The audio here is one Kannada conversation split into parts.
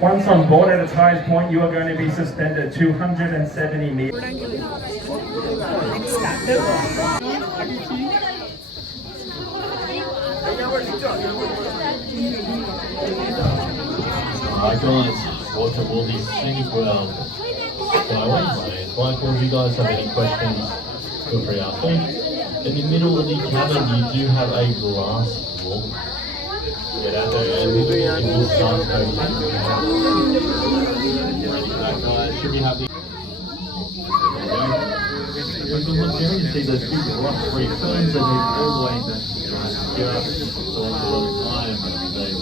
Once on board at its highest point, you are going to be suspended 270 meters. Hi guys, welcome all these scenic world. Michael, if you guys have any questions, feel free to ask me. In the middle of the cabin, you do have a glass wall. Get out there and it will start going. Should be happy. When you look down, you see those big rock-free ferns that move all the way back to the ice. Yeah, it's a lot of time, but they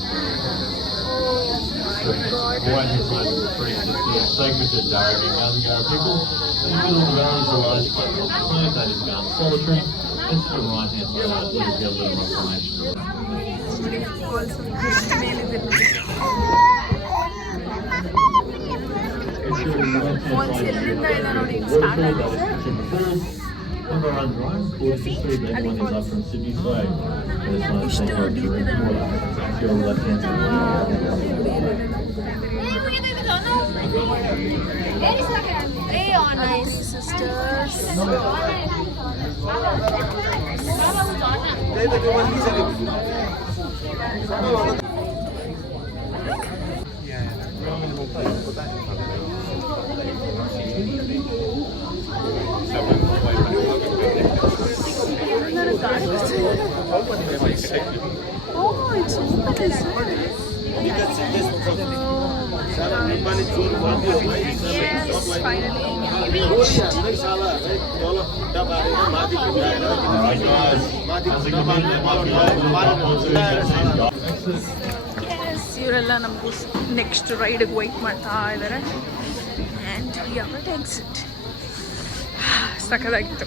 quite his life with the trees. It's so good to diving down the Yarra Pickle. In the middle of the valley is a large plant that is Mount Solitary. And to the right hand side, you'll get a little more information. Oh, it's open, is it? Yes, finally we reached. Alright guys, how's it Yes, ಇವರೆಲ್ಲ ನಮಗೂ ನೆಕ್ಸ್ಟ್ ರೈಡ್ಗೆ ವೆಯ್ಟ್ ಮಾಡ್ತಾ ಇದ್ದಾರೆ and we are at exit. ಸಖತ್ತಾಗಿತ್ತು.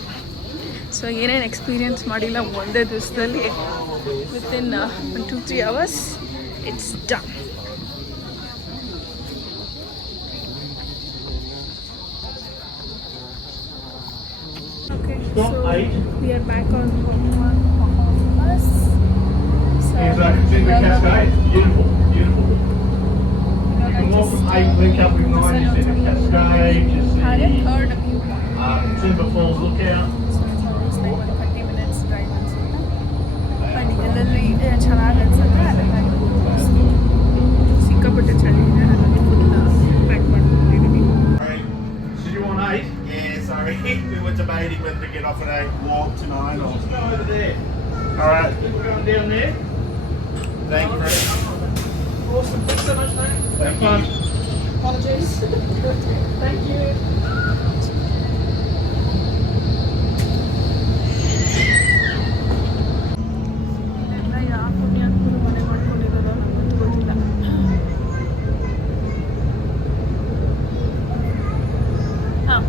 ಸೊ ಏನೇನು ಎಕ್ಸ್ಪೀರಿಯನ್ಸ್ ಮಾಡಿಲ್ಲ ಒಂದೇ ದಿವಸದಲ್ಲಿ within 1-2-3 hours it's done. Okay, so we are back on bus. So It's in the Cascade. Beautiful, beautiful. You can walk from 8, link up with 9, you see the Cascade, you see heard of you. Timber Falls Lookout. So it's almost like 130 minutes drive ಅನ್ಸುತ್ತೆ. ಬಟ್ ಎಲ್ಲೆಲ್ಲಿ ಚೆನ್ನಾಗಿ ಅನ್ಸುತ್ತೆ ಅದಕ್ಕಾಗಿ ಸಿಕ್ಕಾಪಟ್ಟೆ ಚಳಿ ಇದೆ. ಹಾಗಾಗಿ ಫುಲ್ ಪ್ಯಾಕ್ ಮಾಡ್ಕೊಂಡಿದ್ದೀವಿ. Did you want 8? Yeah, sorry. We were debating whether to get off at 8 walk tonight or... Let's go over there. Alright. We're going down there. Thank you very much. Awesome. Thanks so much, mate. Have fun. Apologies. Thank you. ಇದೆಲ್ಲ ಯಾವ ಪುಣ್ಯಾತ್ಮರು ಮನೆ ಮಾಡ್ಕೊಂಡಿದ್ದಾರೋ ನಮಗಂತೂ ಗೊತ್ತಿಲ್ಲ. ಹಾಂ,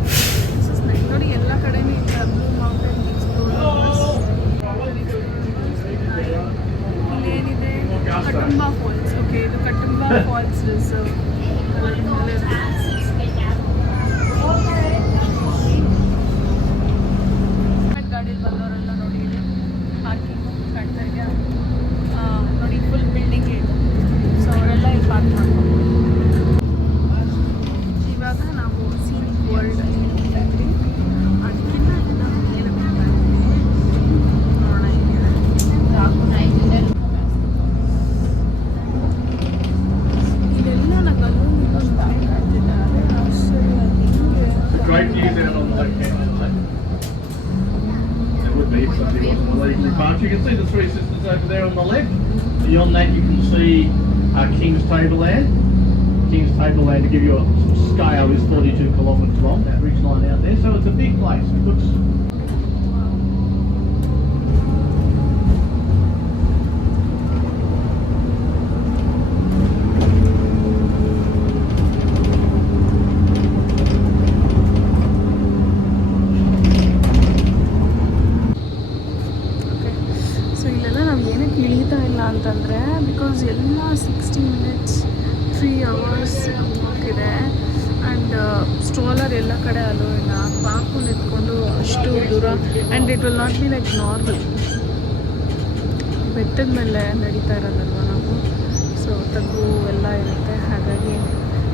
ನೋಡಿ ಎಲ್ಲ ಕಡೆನೂ ಇಲ್ಲ. Blue mountain explorers. ಇಲ್ಲೇನಿದೆ? Katoomba Falls. ಓಕೆ, ಇದು ಕಟ್ಟುಂಬಾ ಫಾಲ್ಸ್ ರಿಸರ್ವ್. ಗಾಡಿಯಲ್ಲಿ ಬಂದವರೆಲ್ಲ ನೋಡಿ ಇದೆ ಪಾರ್ಕಿಂಗ್ ಕಾಣ್ತಾ ಇದೆಯಾ? ನೋಡಿ ಫುಲ್ ಬಿಲ್ಡಿಂಗ್ ಇದೆ. ಸೊ ಅವರೆಲ್ಲ ಇಲ್ಲಿ ಪಾರ್ಕ್ ಮಾಡ್ಕೊಂಡು ಇವಾಗ ನಾವು ಸೀನಿಕ್ ವರ್ಲ್ಡ್ ಇದ್ದೀವಿ. ಅದಕ್ಕಿಂತ ನಾವು ಏನಕ್ಕೆ ನೋಡೋಣ. ಇಲ್ಲೆಲ್ಲ ನಂಗೆ ಅಲ್ಲೊಂದು ಮನೆ ಕಾಣ್ತಿದ್ದೆ. ಅದೇ ಆಶ್ಚರ್ಯ. ಹಿಂಗೆ Great view down on the left-hand side. There would be if somebody wasn't illegally parked. You can see the Three Sisters over there on the left. Beyond that, you can see King's Tableland. King's Tableland, to give you a scale, is 42 kilometres long, that ridge line out there. So it's a big place. It looks ಅಂತಂದರೆ ಬಿಕಾಸ್ ಎಲ್ಲ 60 minutes 3 hours ಹೋಗಿದೆ. ಆ್ಯಂಡ್ ಸ್ಟ್ರೋಲರ್ ಎಲ್ಲ ಕಡೆ ಅಲೋ ಇಲ್ಲ. ಪಾರ್ಕಲ್ಲಿ ಇಟ್ಕೊಂಡು ಅಷ್ಟು ದೂರ and it will not be like normal. ಬೆಟ್ಟದ ಮೇಲೆ ನಡೀತಾ ಇರೋದಲ್ವ ನಾವು. ಸೊ ತಗ್ಗು ಎಲ್ಲ ಇರುತ್ತೆ, ಹಾಗಾಗಿ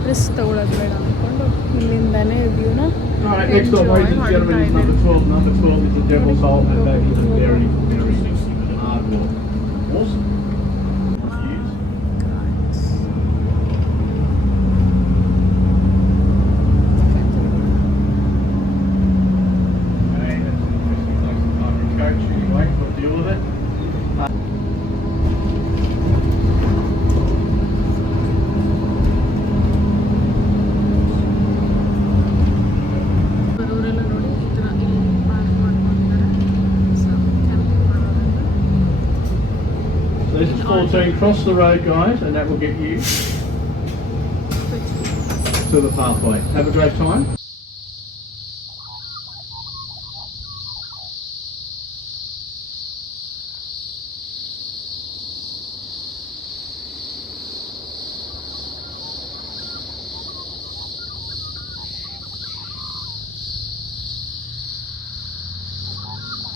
ರಿಸ್ಕ್ ತೊಗೊಳೋದು ಬೇಡ ಅಂದ್ಕೊಂಡು ಇಲ್ಲಿಂದಾನೇ ವ್ಯೂನ Alright, next up, ladies and gentlemen, is number 12. Number 12 is the Devil's Hole, and that is a very, very hard walk. Awesome. Views. Okay, that's an interesting place to park your coach anyway, got to deal with it. ಬರೋರೆಲ್ಲ ನೋಡಿ ಈ ಥರ ಇಲ್ಲಿ ಪಾರ್ಕ್ ಮಾಡ್ಕೊಳ್ತಾರೆ. ಸೊ ಕ್ಯಾಂಪಿಂಗ್ ಮಾಡೋದ್ರಿಂದ So this is 14. Cross the road, guys, and that will get you to the pathway. Have a great time.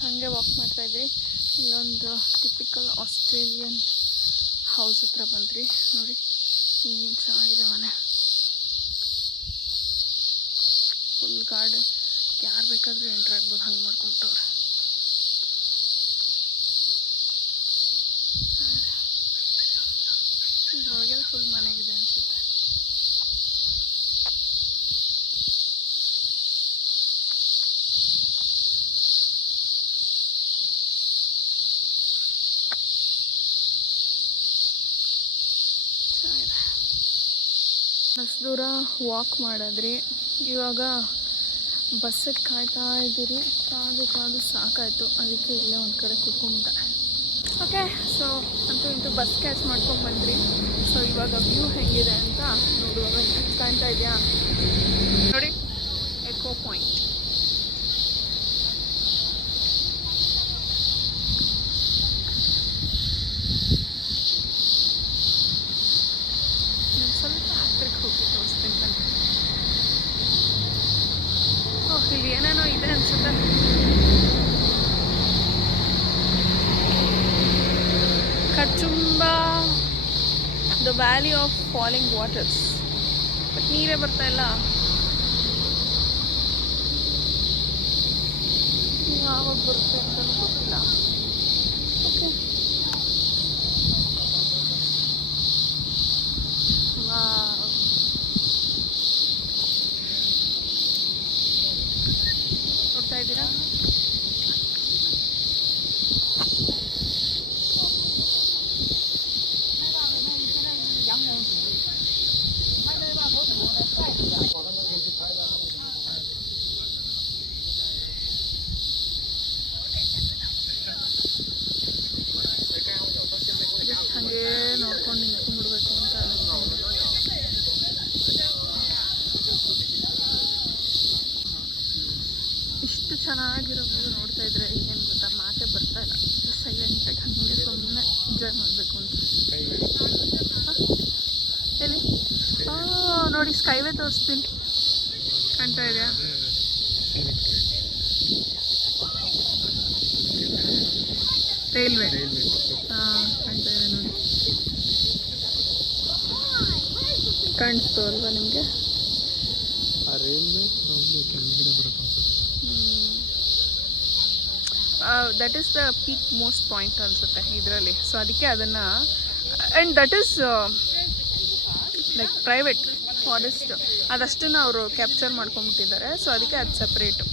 ಹಾಗೆ ವಾಕ್ ಮಾಡ್ತಾ ಇದ್ವಿ. ಇಲ್ಲೊಂದು ಟಿಪಿಕಲ್ ಆಸ್ಟ್ರೇಲಿಯನ್ ಹೌಸ್ ಹತ್ರ ಬಂದ್ರಿ. ನೋಡಿ ಏನು ಚೆನ್ನಾಗಿದೆ ಮನೆ, ಫುಲ್ ಗಾರ್ಡನ್, ಯಾರು ಬೇಕಾದರೂ ಎಂಟ್ರ್ ಆಗ್ಬೋದು, ಹಂಗೆ ಮಾಡ್ಕೊಂಬಿಟ್ಟವ್ರೆ. ಇದ್ರೊಳಗೆಲ್ಲ ಫುಲ್ ಮನೆ ಇದೆ ಅನಿಸುತ್ತೆ. ಅಷ್ಟು ದೂರ ವಾಕ್ ಮಾಡಿದ್ರಿ. ಇವಾಗ ಬಸ್ಸಿಗೆ ಕಾಯ್ತಾ ಇದ್ದೀರಿ. ಕಾದು ಸಾಕಾಯಿತು, ಅದಕ್ಕೆ ಇಲ್ಲೇ ಒಂದು ಕಡೆ ಕೂತ್ಕೊಂಡ್ಬಿಟ್ಟೆ. ಓಕೆ, ಸೊ ಅಂತೂ ಇಂತೂ ಬಸ್ ಕ್ಯಾಚ್ ಮಾಡ್ಕೊಂಡು ಬಂದ್ರಿ. ಸೊ ಇವಾಗ ವ್ಯೂ ಹೆಂಗಿದೆ ಅಂತ ನೋಡುವಾಗ ಕಾಣ್ತಾ ಇದೆಯಾ ನೋಡಿ, ಎಕೋ ಪಾಯಿಂಟ್. ಸ್ವಲ್ಪ ಹತ್ತಿರಕ್ಕೆ ಹೋಗಿ ತೋರಿಸ್ತೀನಿ ಬನ್ನಿ. ಓಹ್, ಇಲ್ಲಿ ಏನೇನೋ ಇದೆ ಅನ್ಸುತ್ತೆ. Katoomba, the valley of falling waters. But ನೀರೇ ಬರ್ತಾ ಇಲ್ಲ. ಯಾವಾಗ ಬರುತ್ತೆ ಅಂತಲೂ ಗೊತ್ತಿಲ್ಲ. ಓಕೆ, ನೋಡ್ತಾ ಇದ್ದೀರಾ? ಹಾಗೆ ನೋಡ್ಕೊಂಡು ನಿಂತ್ಕೊಂಡ್ಬಿಡ್ಬೇಕು ಅಂತ ಇಷ್ಟು ಚೆನ್ನಾಗಿರೋ ವ್ಯೂ ನೋಡ್ತಾ ಇದ್ರೆ ಏನು ಗೊತ್ತಾ, ಮಾತೇ ಬರ್ತಾ ಇಲ್ಲ. ಸೈಲೆಂಟಾಗಿ ಹಾಗೆ ಸುಮ್ಮನೆ ಎಂಜಾಯ್ ಮಾಡಬೇಕು ಅಂತ. ಎಲ್ಲಿ ನೋಡಿ, ಸ್ಕೈವೇ ತೋರಿಸ್ತೀನಿ, ಕಾಣ್ತಾ ಇದೆಯಾ? ರೈಲ್ವೆ ಕಾಣ್ತಾ ಇದೆ ನೋಡಿ, ಕಾಣಿಸ್ತು ಅಲ್ವಾ ನಿಮಗೆ? That is the peak most point ಅನಿಸುತ್ತೆ ಇದರಲ್ಲಿ. ಸೊ ಅದಕ್ಕೆ ಅದನ್ನು, and that is like private forest, ಅದಷ್ಟನ್ನು ಅವರು ಕ್ಯಾಪ್ಚರ್ ಮಾಡ್ಕೊಂಬಿಟ್ಟಿದ್ದಾರೆ. ಸೊ ಅದಕ್ಕೆ ಅದು ಸಪ್ರೇಟು.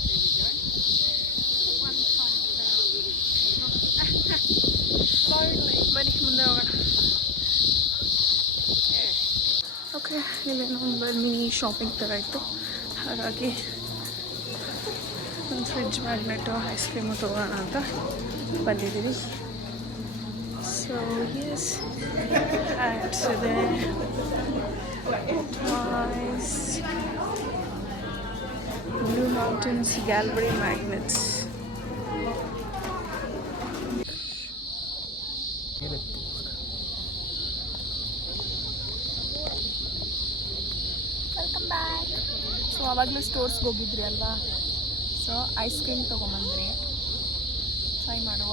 ಬನ್ನಿ ಮುಂದೆ ಹೋಗೋಣ. ಓಕೆ, ಇಲ್ಲೇನೋ ಒಂದು ಮಿನಿ ಶಾಪಿಂಗ್ ಥರ ಇತ್ತು, ಹಾಗಾಗಿ ಒಂದು ಫ್ರಿಡ್ಜ್ ಮ್ಯಾಗ್ನೆಟು, ಐಸ್ ಕ್ರೀಮು ತೊಗೊಳ್ಳೋಣ ಅಂತ ಬಂದಿದ್ದೀವಿ. ಸೊ ಎಸ್, ಹ್ಯಾಟ್ಸ್ ಇದೆ, toys, blue mountains, gallery magnets. Welcome back. So ಆವಾಗಲೂ ಸ್ಟೋರ್ಸ್ಗೆ ಹೋಗಿದ್ರಿ ಅಲ್ವಾ? ಸೊ ಐಸ್ ಕ್ರೀಮ್ ತೊಗೊಂಬಂದ್ರಿ, ಟ್ರೈ ಮಾಡುವ.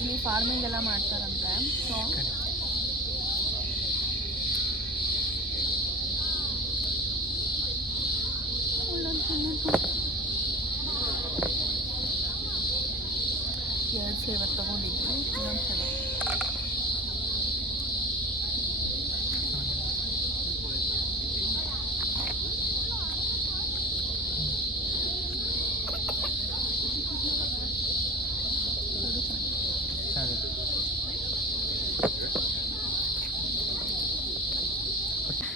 ಇಲ್ಲಿ ಫಾರ್ಮಿಂಗ್ ಎಲ್ಲ ಮಾಡ್ತಾರಂತೆ. ಸೊ ಎರಡು ಫ್ಲೇವರ್ ತಗೊಂಡಿದ್ವಿ. ಇನ್ನೊಂದು ಫ್ಲೇವರ್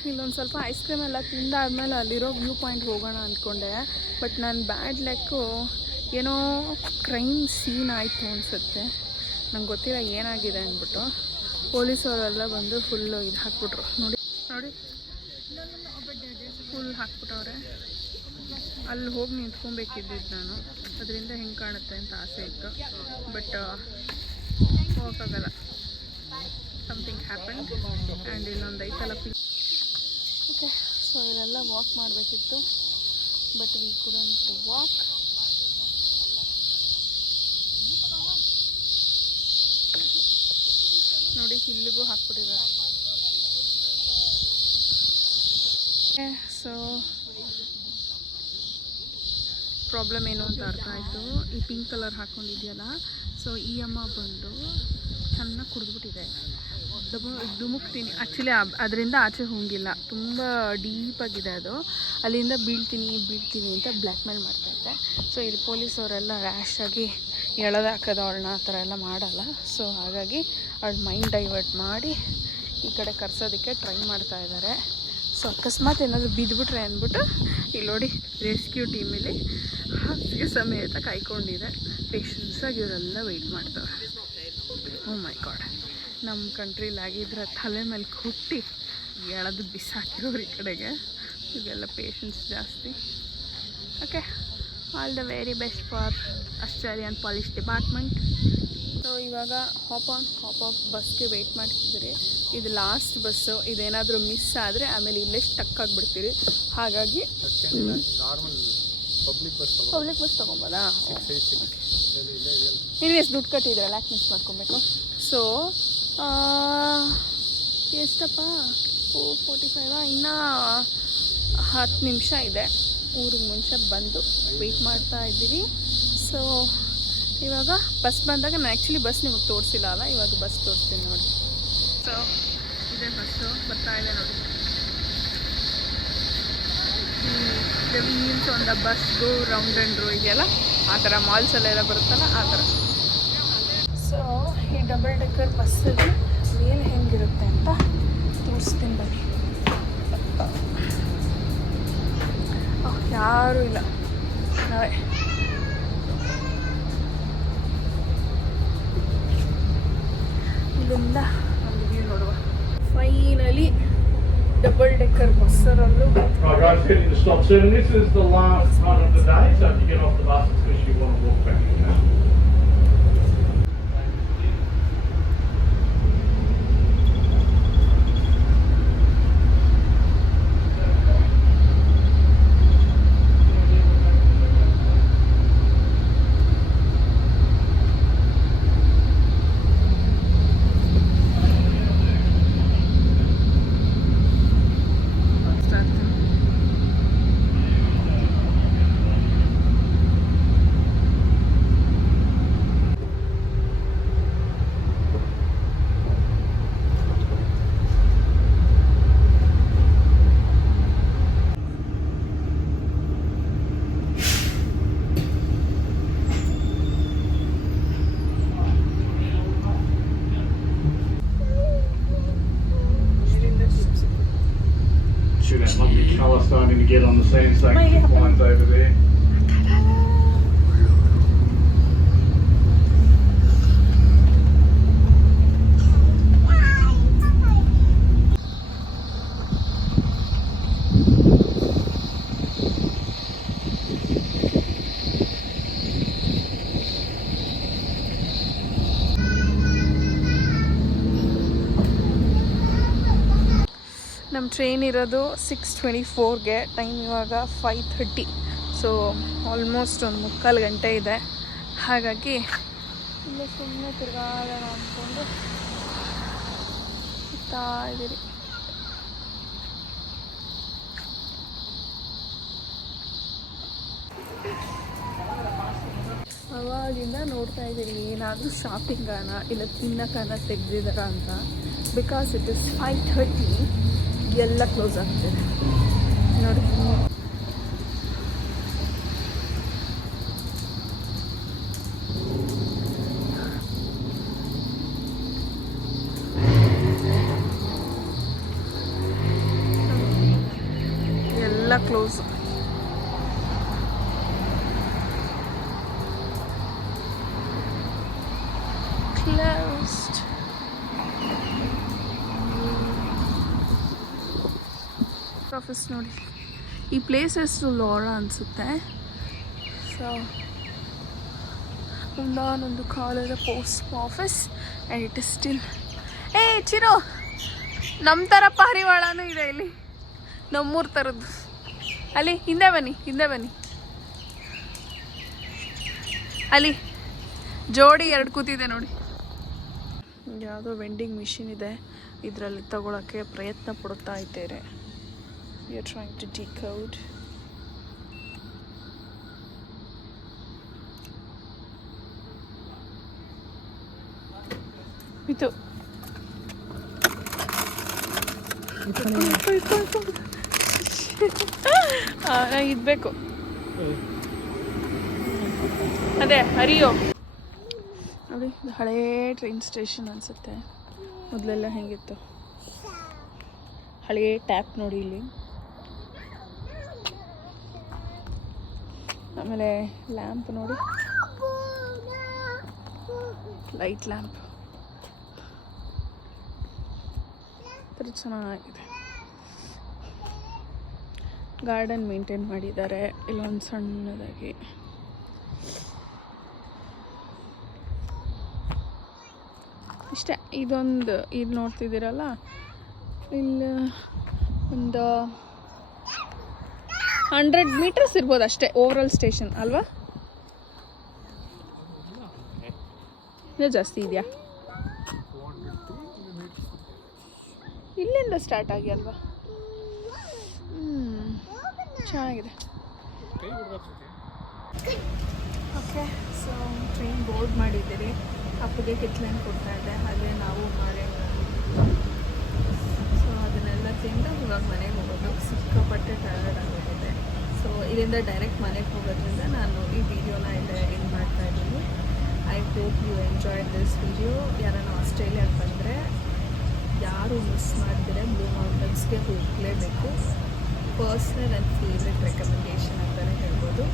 ಇಲ್ಲೊಂದು ಸ್ವಲ್ಪ ಐಸ್ ಕ್ರೀಮ್ ಎಲ್ಲ ತಿಂದಾದ್ಮೇಲೆ ಅಲ್ಲಿರೋ ವ್ಯೂ ಪಾಯಿಂಟ್ ಹೋಗೋಣ ಅಂದ್ಕೊಂಡೆ. ಬಟ್ ನನ್ನ ಬ್ಯಾಡ್ ಲೆಕ್ಕು ಏನೋ ಕ್ರೈಮ್ ಸೀನ್ ಆಯಿತು ಅನಿಸುತ್ತೆ. ನಂಗೆ ಗೊತ್ತಿಲ್ಲ ಏನಾಗಿದೆ ಅಂದ್ಬಿಟ್ಟು ಪೊಲೀಸವರೆಲ್ಲ ಬಂದು ಫುಲ್ಲು ಇದು ಹಾಕ್ಬಿಟ್ರು. ನೋಡಿ ನೋಡಿ ಫುಲ್ ಹಾಕ್ಬಿಟ್ಟವ್ರೆ. ಅಲ್ಲಿ ಹೋಗಿ ನಿಂತ್ಕೊಬೇಕಿದ್ದಿದ್ದು ನಾನು, ಅದರಿಂದ ಹೆಂಗೆ ಕಾಣುತ್ತೆ ಅಂತ ಆಸೆ ಇತ್ತು. ಬಟ್ ಹೋಗೋಕ್ಕಾಗಲ್ಲ, ಸಮಥಿಂಗ್ ಹ್ಯಾಪನ್. ಆ್ಯಂಡ್ ಇಲ್ಲೊಂದು ಐತಲ್ಲ ಓಕೆ. ಸೊ ಇಲ್ಲೆಲ್ಲ ವಾಕ್ ಮಾಡಬೇಕಿತ್ತು, ಬಟ್ ವಿ ಕುಡಂಟ್ ವಾಕ್. ನೋಡಿ ಇಲ್ಲಿಗೂ ಹಾಕ್ಬಿಟ್ಟಿದ್ದಾರೆ. ಸೊ ಪ್ರಾಬ್ಲಮ್ ಏನು ಅಂತ ಅರ್ಥ ಆಯಿತು. ಈ ಪಿಂಕ್ ಕಲರ್ ಹಾಕ್ಕೊಂಡಿದೆಯಲ್ಲ, ಸೊ ಈ ಅಮ್ಮ ಬಂದು ಚೆನ್ನಾಗಿ ಕುಡಿದ್ಬಿಟ್ಟಿದೆ. ಧುಮುಕ್ತೀನಿ ಆ್ಯಕ್ಚುಲಿ, ಅದರಿಂದ ಆಚೆ ಹೋಗಿಲ್ಲ, ತುಂಬ ಡೀಪಾಗಿದೆ ಅದು. ಅಲ್ಲಿಂದ ಬೀಳ್ತೀನಿ ಅಂತ ಬ್ಲ್ಯಾಕ್ ಮೇಲ್ ಮಾಡ್ತಾಯಿದ್ದೆ. ಸೊ ಇಲ್ಲಿ ಪೊಲೀಸವರೆಲ್ಲ ರ್ಯಾಶಾಗಿ ಎಳೆದಾಕೋದು ಅವಳನ್ನ ಆ ಥರ ಎಲ್ಲ ಮಾಡಲ್ಲ. ಸೊ ಹಾಗಾಗಿ ಅವಳ ಮೈಂಡ್ ಡೈವರ್ಟ್ ಮಾಡಿ ಈ ಕಡೆ ಕರ್ಸೋದಕ್ಕೆ ಟ್ರೈ ಮಾಡ್ತಾ ಇದ್ದಾರೆ. ಸೊ ಅಕಸ್ಮಾತ್ ಏನಾದರೂ ಬಿದ್ದುಬಿಟ್ರೆ ಅಂದ್ಬಿಟ್ಟು ಇಲ್ಲಿ ನೋಡಿ ರೆಸ್ಕ್ಯೂ ಟೀಮಲ್ಲಿ ಹಾಸಿಗೆ ಸಮೇತ ಕಾಯ್ಕೊಂಡಿದೆ. ಪೇಷನ್ಸಾಗಿ ಇವರೆಲ್ಲ ವೆಯ್ಟ್ ಮಾಡ್ತಾರೆ. ಓ ಮೈ ಗಾಡ್, ನಮ್ಮ ಕಂಟ್ರಿಲಿ ಆಗಿದ್ರೆ ತಲೆ ಮೇಲೆ ಕುಟ್ಟಿ ಎಳೆದು ಬಿಸಾಕಿರೋರು ಈ ಕಡೆಗೆ. ಇವೆಲ್ಲ ಪೇಷನ್ಸ್ ಜಾಸ್ತಿ. Okay, all the very best for Australian police department. So ಇವಾಗ ಹಾಪ್ ಆಫ್ ಬಸ್ಗೆ ವೆಯ್ಟ್ ಮಾಡ್ತಿದ್ದೀರಿ. ಇದು ಲಾಸ್ಟ್ ಬಸ್ಸು. ಇದೇನಾದರೂ ಮಿಸ್ ಆದರೆ ಆಮೇಲೆ ಇಲ್ಲೇ ಸ್ಟಕ್ ಆಗಿಬಿಡ್ತೀರಿ. ಹಾಗಾಗಿ ಪಬ್ಲಿಕ್ ಬಸ್ ತೊಗೊಬೋದಾ? ನೀವು ಎಷ್ಟು ದುಡ್ಡು ಕಟ್ಟಿದ್ರಲ್ಲ, ಯಾಕೆ ಮಿಸ್ ಮಾಡ್ಕೊಬೇಕು? ಸೊ ಎಷ್ಟಪ್ಪ 4:45 ಇನ್ನೂ 10 ನಿಮಿಷ ಇದೆ. ಊರಿಗೆ ಮುಂಚೆ ಬಂದು ವೆಯ್ಟ್ ಮಾಡ್ತಾ ಇದ್ದೀವಿ. ಸೊ ಇವಾಗ ಬಸ್ ಬಂದಾಗ ನಾನು ಆ್ಯಕ್ಚುಲಿ ಬಸ್ ನಿಮಗೆ ತೋರಿಸಿಲ್ಲ ಅಲ್ಲ, ಇವಾಗ ಬಸ್ ತೋರಿಸ್ತೀನಿ ನೋಡಿ. ಸೊ ಇದೇ ಬಸ್ಸು ಬರ್ತಾ ಇದೆ ನೋಡಿ. The wheels on the bus go round and ರೋ ಇದೆಯಲ್ಲ, ಆ ಥರ ಮಾಲ್ಸಲ್ಲೆಲ್ಲ ಬರುತ್ತಲ್ಲ ಆ ಥರ. ಸೊ ಈ ಡಬಲ್ ಡೆಕ್ಕರ್ ಬಸ್ಸಲ್ಲಿ ಮೇಲೆ ಹೆಂಗಿರುತ್ತೆ ಅಂತ ತೋರಿಸ್ತೀನಿ ಬನ್ನಿ. ಯಾರೂ ಇಲ್ಲ, ನಾವೇ. ಇಲ್ಲಿಂದ ಒಂದು ವ್ಯೂ ನೋಡುವ. ಫೈನಲಿ ಡಬಲ್ ಡೆಕ್ಕರ್ ಬಸ್ಸರಲ್ಲೂ. Right guys, getting to stop soon. This is the last one of the day, so if you get off the bus it's because you want to walk back. See that lovely colour starting to get on the sandstone lines over there. ನಮ್ಮ ಟ್ರೈನ್ ಇರೋದು 6:24ಗೆ, ಟೈಮ್ ಇವಾಗ 5:30. ಸೊ ಸೊ ಆಲ್ಮೋಸ್ಟ್ ಒಂದು 3/4 ಗಂಟೆ ಇದೆ. ಹಾಗಾಗಿ ಇಲ್ಲೇ ಸುಮ್ಮನೆ ತಿರ್ಗಾಡೋಣ ಅಂದ್ಕೊಂಡು ಸುತ್ತಾ ಇದ್ದೀರಿ. ಅವಾಗಿಂದ ನೋಡ್ತಾ ಇದ್ದೀನಿ ಏನಾದರೂ ಶಾಪಿಂಗನ ಇಲ್ಲ ತಿನ್ನೋಕ್ಕನ ತೆಗ್ದಿದಾರ ಅಂತ. ಬಿಕಾಸ್ ಇಟ್ ಇಸ್ 5:30, ಎಲ್ಲ ಕ್ಲೋಸ್ ಆಗ್ತಿದೆ ನೋಡಿ. ಎಲ್ಲ ಕ್ಲೋಸ್. Closed. ಆಫೀಸ್ ನೋಡಿ. ಈ ಪ್ಲೇಸ್ ಹೆಸರು ಲಾರಾ ಅನಿಸುತ್ತೆ. ಸೊ ಒಂದಾನೊಂದು ಕಾಲದ post office and it is still. ಚಿರೋ, ನಮ್ಮ ಥರ ಪಾರಿವಾಳನೂ ಇದೆ ಇಲ್ಲಿ, ನಮ್ಮೂರ ಥರದ್ದು. ಅಲ್ಲಿ ಹಿಂದೆ ಬನ್ನಿ ಅಲ್ಲಿ ಜೋಡಿ 2 ಕೂತಿದೆ ನೋಡಿ. ಯಾವುದೋ ವೆಂಡಿಂಗ್ ಮಿಷಿನ್ ಇದೆ, ಇದರಲ್ಲಿ ತಗೊಳ್ಳೋಕ್ಕೆ ಪ್ರಯತ್ನ ಪಡ್ತಾ ಇದ್ದಾರೆ. We are trying to decode. ಇದು ಇದ್ಬೇಕು, ಅದೇ ಹರಿಯೋ ನೋಡಿ. ಹಳೇ ಟ್ರೈನ್ ಸ್ಟೇಷನ್ ಅನಿಸುತ್ತೆ. ಮೊದಲೆಲ್ಲ ಹೇಗಿತ್ತು, ಹಳೇ ಟ್ಯಾಪ್ ನೋಡಿ ಇಲ್ಲಿ. ಆಮೇಲೆ ಲ್ಯಾಂಪ್ ನೋಡಿ, ಲೈಟ್ ಲ್ಯಾಂಪ್ ಥರ ಚೆನ್ನಾಗಿದೆ. ಗಾರ್ಡನ್ ಮೇಂಟೈನ್ ಮಾಡಿದ್ದಾರೆ ಇಲ್ಲೊಂದು ಸಣ್ಣದಾಗಿ. ಇಷ್ಟೇ. ಇದೊಂದು ಇದು ನೋಡ್ತಿದ್ದೀರಲ್ಲ, ಇಲ್ಲಿ ಒಂದು 100 ಮೀಟರ್ಸ್ ಇರ್ಬೋದು ಅಷ್ಟೇ ಓವರಾಲ್ ಸ್ಟೇಷನ್ ಅಲ್ವಾ? ಇನ್ನೂ ಜಾಸ್ತಿ ಇದೆಯಾ? ಇಲ್ಲಿಂದ ಸ್ಟಾರ್ಟ್ ಆಗಿ ಅಲ್ವಾ? ಚೆನ್ನಾಗಿದೆ. ಓಕೆ, ಸೊ ಟ್ರೈನ್ ಬೋರ್ಡ್ ಮಾಡಿದ್ದೀರಿ. ಅಪ್ಪಗೆ ಕಿತ್ಲೆನ್ ಕೊಡ್ತಾ ಇದ್ದೆ, ಹಾಗೆ ನಾವು ಮಾಡಿ. ಸೊ ಅದನ್ನೆಲ್ಲ ತಿಂದು ಇವಾಗ ಮನೆಗೆ ಹೋಗೋದು. ಸಿಕ್ಕಾಪಟ್ಟೆ ಟಯರ್ಡ್ ಆಗೋಗಿದೆ. ಸೊ ಇಲ್ಲಿಂದ ಡೈರೆಕ್ಟ್ ಮನೆಗೆ ಹೋಗೋದ್ರಿಂದ ನಾನು ಈ ವಿಡಿಯೋನ ಇಲ್ಲೇ ಎಂಡ್ ಮಾಡ್ತಾ ಇದ್ದೀನಿ. I hope you enjoy this video. ಯಾರನ್ನ ಆಸ್ಟ್ರೇಲಿಯಾಗೆ ಬಂದರೆ ಯಾರು ಮಿಸ್ ಮಾಡಿದರೆ ಬ್ಲೂ ಮೌಂಟನ್ಸ್ಗೆ ಹೋಗಲೇಬೇಕು. ಪರ್ಸ್ನಲ್ ಆ್ಯಂಡ್ ಫೇವ್ರೆಟ್ ರೆಕಮೆಂಡೇಷನ್ ಅಂತಲೇ ಹೇಳ್ಬೋದು.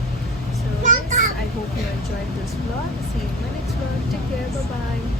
So yes, I hope you enjoyed this vlog. See you in my next vlog. Take care. Bye bye.